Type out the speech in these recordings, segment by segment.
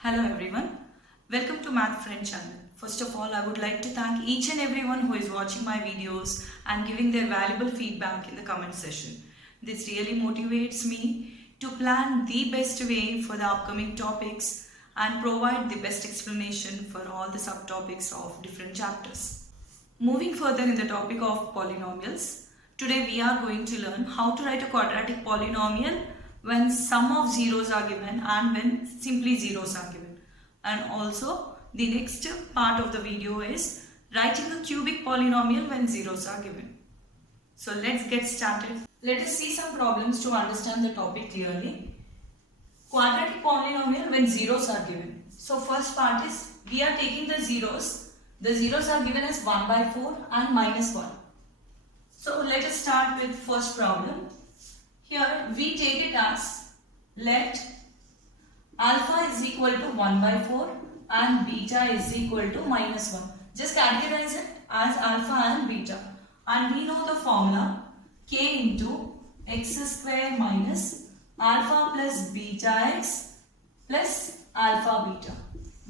Hello everyone, welcome to Math Friend channel. First of all, I would like to thank each and everyone who is watching my videos and giving their valuable feedback in the comment section. This really motivates me to plan the best way for the upcoming topics and provide the best explanation for all the subtopics of different chapters. Moving further in the topic of polynomials, today we are going to learn how to write a quadratic polynomial when sum of zeros are given and when simply zeros are given. And also the next part of the video is writing a cubic polynomial when zeros are given. So let's get started. Let us see some problems to understand the topic clearly. Quadratic polynomial when zeros are given. So first part is we are taking the zeros. The zeros are given as 1 by 4 and minus 1. So let us start with first problem. Here we take it as let alpha is equal to 1 by 4 and beta is equal to minus 1. Just categorize it as alpha and beta. And we know the formula k into x square minus alpha plus beta x plus alpha beta.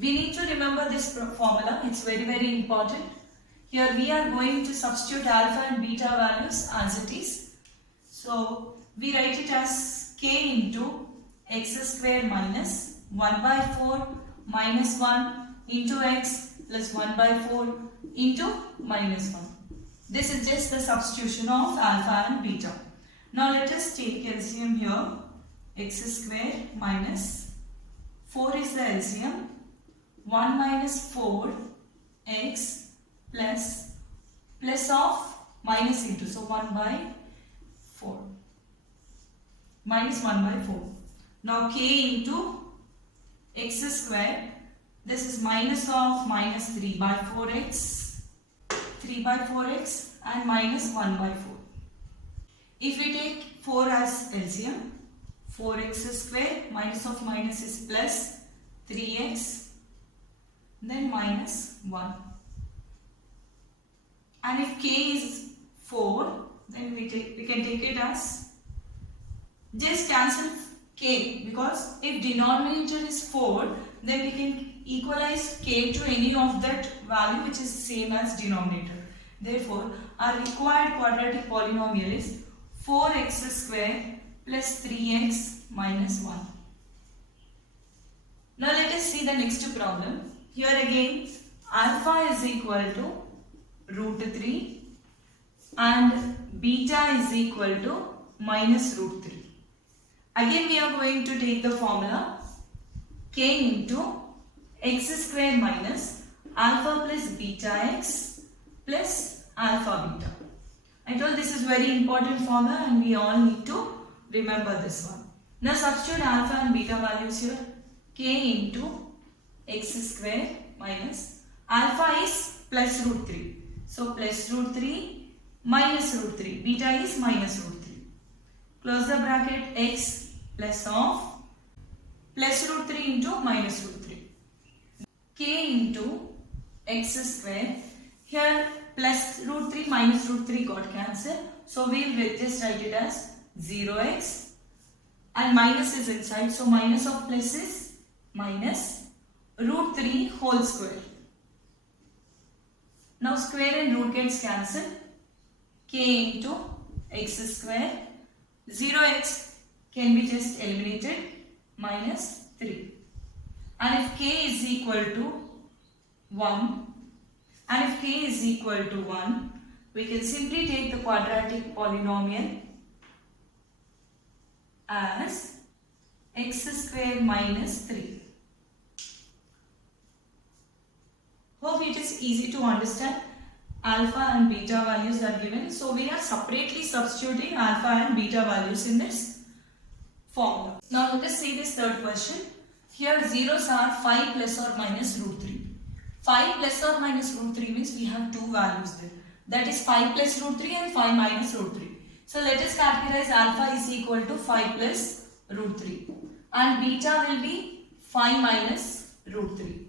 We need to remember this formula. It's very important. Here we are going to substitute alpha and beta values as it is. So we write it as k into x square minus 1 by 4 minus 1 into x plus 1 by 4 into minus 1. This is just the substitution of alpha and beta. Now let us take LCM here. X square minus 4 is the LCM. 1 minus 4 x plus of minus into. So 1 by 4. Minus 1 by 4. Now k into x square. This is minus of minus 3 by 4x. 3 by 4x and minus 1 by 4. If we take 4 as LCM, 4x square minus of minus is plus 3x, then minus 1. And if k is 4, then we can take it as, just cancel k, because if denominator is 4, then we can equalize k to any of that value which is same as denominator. Therefore, our required quadratic polynomial is 4x square plus 3x minus 1. Now let us see the next problem. Here again, alpha is equal to root 3 and beta is equal to minus root 3. Again we are going to take the formula k into x square minus alpha plus beta x plus alpha beta. I told this is very important formula and we all need to remember this one. Now substitute alpha and beta values here. K into x square minus alpha is plus root 3. So plus root 3 minus root 3. Beta is minus root 3. Close the bracket. X plus of plus root 3 into minus root 3. K into x square. Here plus root 3 minus root 3 got cancelled. So we will just write it as 0x and minus is inside. So minus of plus is minus root 3 whole square. Now square and root gets cancelled. K into x square. 0x can be just eliminated, minus 3. And if k is equal to 1, and if k is equal to 1, we can simply take the quadratic polynomial as x square minus 3. Hope it is easy to understand. Alpha and beta values are given. So we are separately substituting alpha and beta values in this formula. Now let us see this third question. Here zeros are 5 plus or minus root 3. 5 plus or minus root 3 means we have two values there. That is 5 plus root 3 and 5 minus root 3. So let us categorize alpha is equal to 5 plus root 3. And beta will be 5 minus root 3.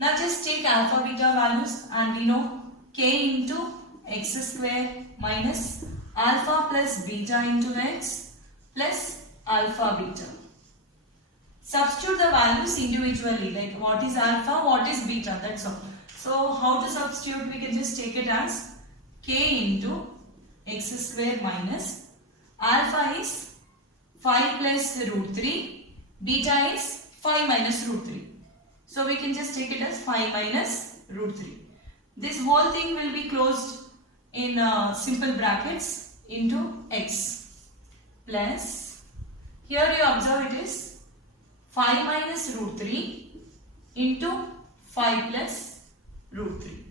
Now just take alpha beta values and we know k into x square minus alpha plus beta into x plus alpha beta. substitute the values individually, like what is alpha, what is beta, that's all. So how to substitute? We can just take it as k into x square minus alpha is 5 plus root 3, beta is 5 minus root 3. So we can just take it as 5 minus root 3. This whole thing will be closed in simple brackets into x plus, here you observe it is 5 minus root 3 into 5 plus root 3.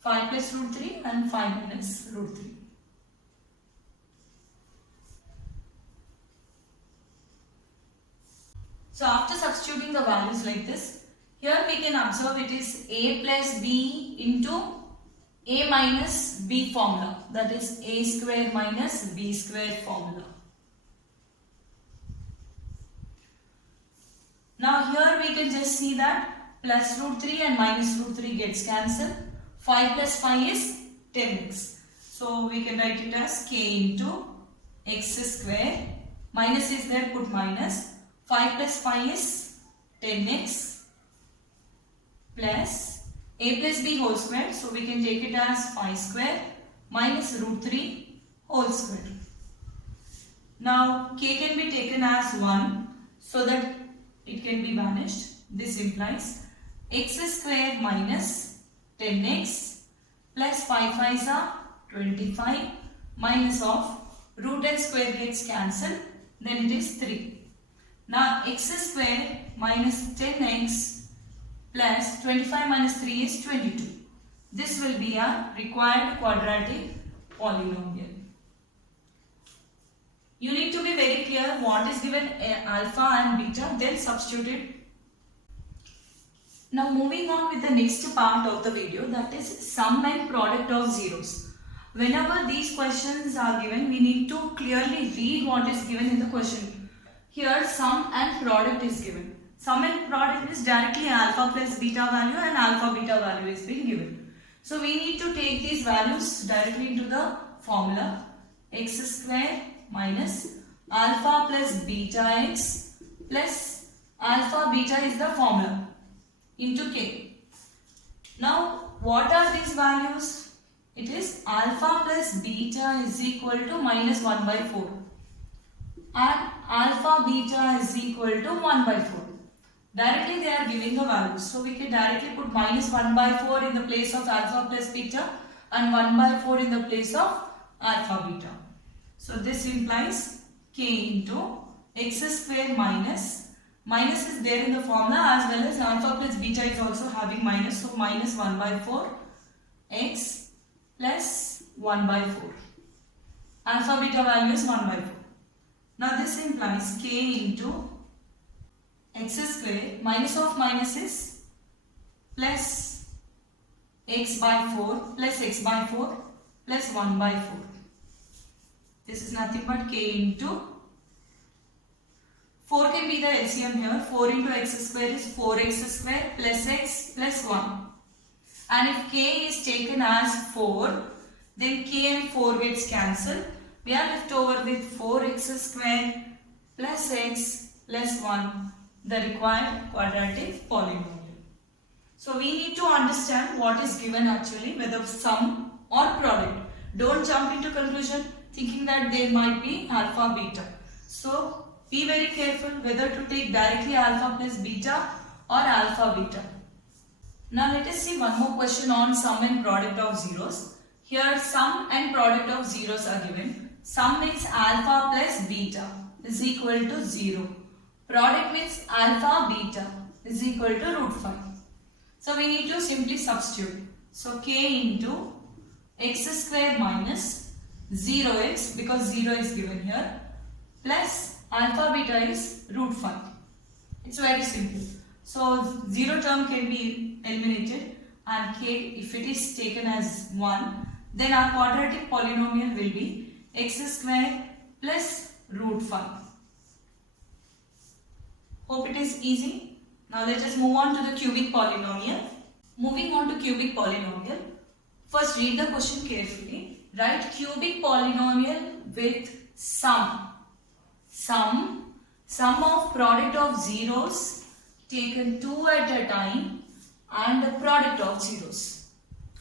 5 plus root 3 and 5 minus root 3. So after substituting the values like this, here we can observe it is a plus b into a minus b formula, that is a square minus b square formula. Now here we can just see that plus root 3 and minus root 3 gets cancelled. 5 plus 5 is 10x. So we can write it as k into x square, minus is there, put minus, 5 plus 5 is 10x plus a plus b whole square, so we can take it as 5 square minus root 3 whole square. Now k can be taken as 1 so that it can be vanished. This implies x square minus 10x plus 5 5s are 25 minus of root and square gets cancelled, then it is 3. Now x square minus 10x plus 25 minus 3 is 22. This will be a required quadratic polynomial. You need to be very clear what is given alpha and beta, then substitute it. Now moving on with the next part of the video, that is sum and product of zeros. Whenever these questions are given, we need to clearly read what is given in the question. Here sum and product is given. Sum and product is directly alpha plus beta value and alpha beta value is being given. So we need to take these values directly into the formula. X square minus alpha plus beta x plus alpha beta is the formula into k. Now what are these values? It is alpha plus beta is equal to minus 1 by 4 and alpha beta is equal to 1 by 4. Directly they are giving the values. So we can directly put minus 1 by 4 in the place of alpha plus beta and 1 by 4 in the place of alpha beta. So this implies k into x square minus is there in the formula, as well as alpha plus beta is also having minus. So minus 1 by 4 x plus 1 by 4. Alpha beta value is 1 by 4. Now this implies k into x square minus of minus is plus x by 4 plus x by 4 plus 1 by 4. This is nothing but k into 4 can be the LCM here. 4 into x square is 4x square plus x plus 1. And if k is taken as 4, then k and 4 gets cancelled. We are left over with 4x square plus x plus 1, the required quadratic polynomial. So we need to understand what is given actually, whether sum or product. Don't jump into conclusion thinking that there might be alpha beta. So be very careful whether to take directly alpha plus beta or alpha beta. Now let us see one more question on sum and product of zeros. Here sum and product of zeros are given. Sum means alpha plus beta is equal to 0. Product means alpha beta is equal to root 5. So we need to simply substitute. So k into x square minus 0x, because 0 is given here, plus alpha beta is root 5. It's very simple. So 0 term can be eliminated and k, if it is taken as 1, then our quadratic polynomial will be x square plus root 5. Hope it is easy. Now let us move on to the cubic polynomial. Moving on to cubic polynomial, first read the question carefully. Write cubic polynomial with sum. Sum sum of product of zeros taken 2 at a time and the product of zeros.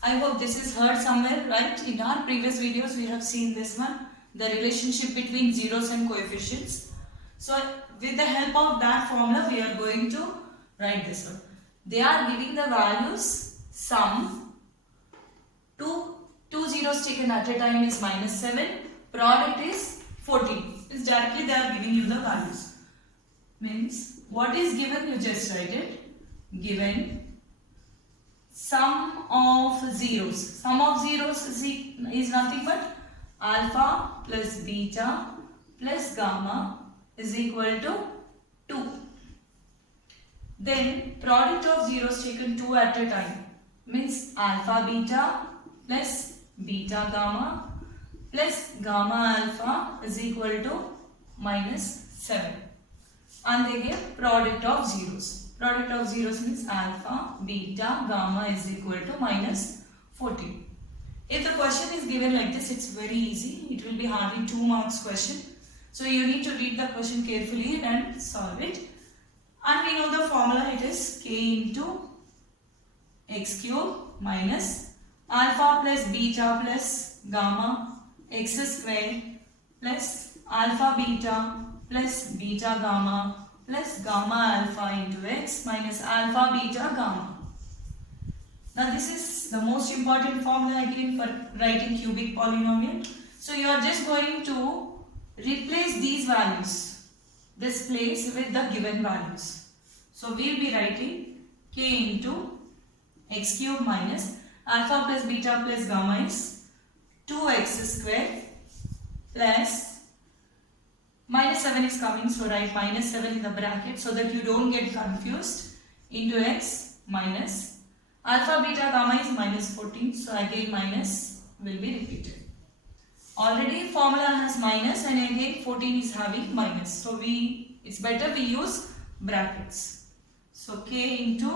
I hope this is heard somewhere, right? In our previous videos we have seen this one, the relationship between zeros and coefficients. So with the help of that formula we are going to write this one. They are giving the values sum, two zeros taken at a time is -7, product is 14. It's directly they are giving you the values. Means what is given, you just write it. Given sum of zeros. Sum of zeros is nothing but alpha plus beta plus gamma is equal to 2. Then product of zeros taken 2 at a time means alpha beta plus beta gamma plus gamma alpha is equal to -7. And they give product of zeros. Product of zeros means alpha, beta, gamma is equal to -14. If the question is given like this, it's very easy. It will be hardly 2 marks question. So you need to read the question carefully and solve it. And we know the formula, it is k into x cube minus alpha plus beta plus gamma x square plus alpha beta plus beta gamma plus gamma alpha into x minus alpha beta gamma. Now this is the most important formula again for writing cubic polynomial. So you are just going to replace these values, this place with the given values. So we will be writing k into x cube minus alpha plus beta plus gamma is 2x square plus -7 is coming, so write -7 in the bracket so that you don't get confused, into x minus alpha beta gamma is -14, so again minus will be repeated. Already formula has minus and again 14 is having minus, so it's better we use brackets. So k into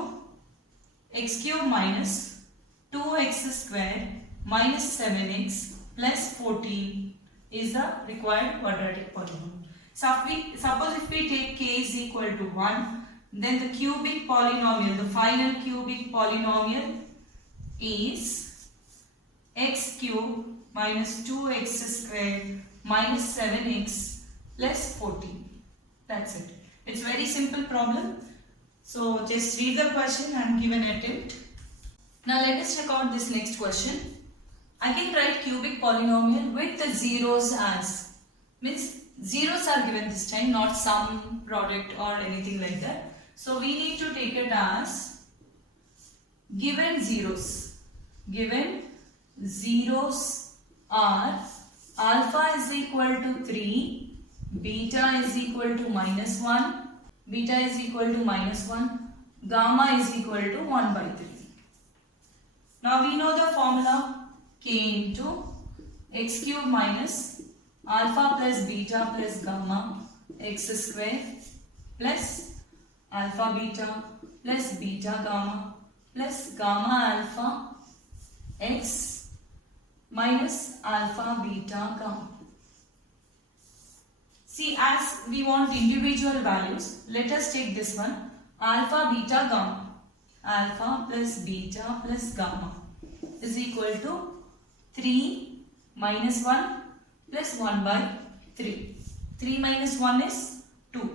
x cube minus 2x square minus 7x plus 14 is the required quadratic polynomial. So suppose if we take k is equal to 1, then the cubic polynomial, the final cubic polynomial is x cube minus 2x square minus 7x plus 14. That's it. It's very simple problem. So just read the question and give an attempt. Now let us check out this next question. I can write cubic polynomial with the zeros as, means zeros are given this time, not sum, product or anything like that. So we need to take it as given zeros. Given zeros are alpha is equal to 3, beta is equal to -1, beta is equal to -1, gamma is equal to 1/3. Now we know the formula k into x cube minus alpha plus beta plus gamma x square plus alpha beta plus beta gamma plus gamma alpha x minus alpha beta gamma. See, as we want individual values, let us take this one, alpha beta gamma. Alpha plus beta plus gamma is equal to 3 minus 1 plus 1/3. 3 minus 1 is 2.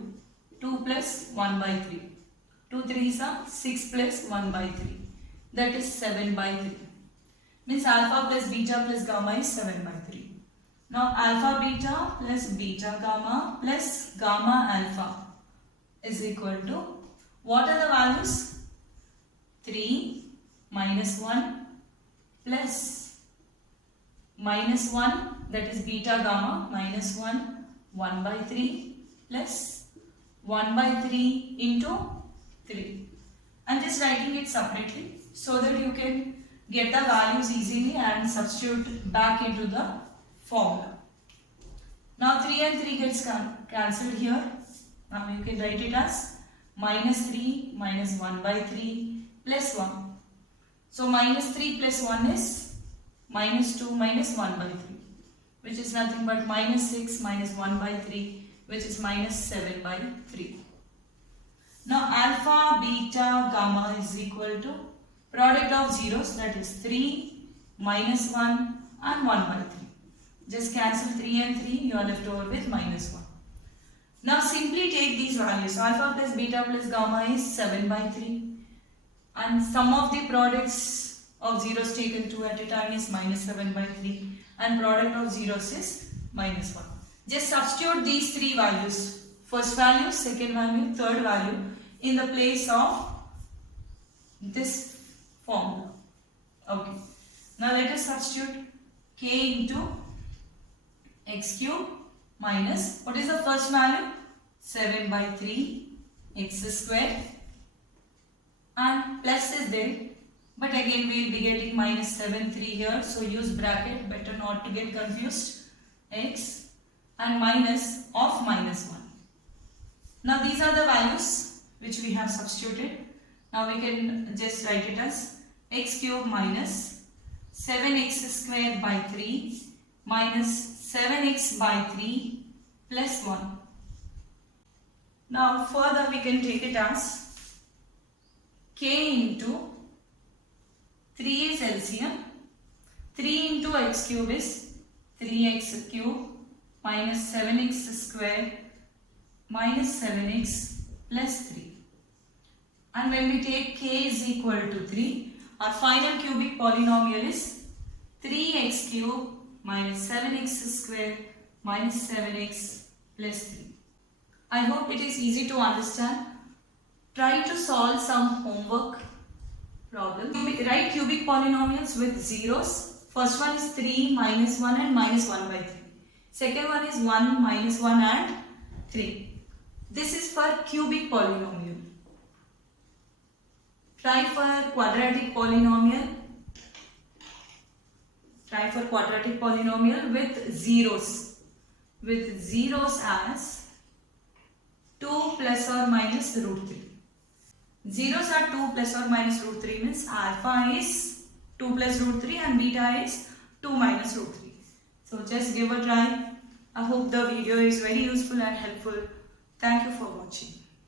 2 plus 1/3. 2 3s are 6 plus 1/3. That is 7/3. Means alpha plus beta plus gamma is 7/3. Now alpha beta plus beta gamma plus gamma alpha is equal to, what are the values? 3 minus 1 plus -1, that is beta gamma, -1, 1/3 plus 1/3 into 3. I'm just writing it separately so that you can get the values easily and substitute back into the formula. Now 3 and 3 gets cancelled here. Now you can write it as -3 minus 1/3 plus 1. So -3 plus 1 is -2 minus 1/3, which is nothing but -6 minus 1/3, which is minus 7 by 3. Now alpha, beta, gamma is equal to product of zeros, that is 3, minus 1 and 1 by 3. Just cancel 3 and 3, you are left over with minus 1. Now simply take these values. Alpha plus beta plus gamma is 7 by 3. And sum of the products of zeros taken 2 at a time is minus 7 by 3. And product of zeros is minus 1. Just substitute these three values. First value, second value, third value in the place of this formula. Okay. Now let us substitute k into x cube minus, what is the first value? 7 by 3 x square, and plus is there, but again we will be getting minus 7 3 here, so use bracket, better not to get confused, x and minus of minus 1. Now these are the values which we have substituted. Now we can just write it as x cube minus 7x square by 3 minus 7x by 3 plus 1. Now further we can take it as k into 3 is LCM. 3 into x cube is 3x cube minus 7x square minus 7x plus 3. And when we take k is equal to 3, our final cubic polynomial is 3x cube minus 7x square minus 7x plus 3. I hope it is easy to understand. Try to solve some homework problem. Write cubic polynomials with zeros. First one is 3, minus 1 and minus 1 by 3. Second one is 1, minus 1 and 3. This is for cubic polynomial. Try for quadratic polynomial. Try for quadratic polynomial with zeros. With zeros as 2 plus or minus root 3. Zeros are 2 plus or minus root 3 means alpha is 2 plus root 3 and beta is 2 minus root 3. So just give a try. I hope the video is very useful and helpful. Thank you for watching.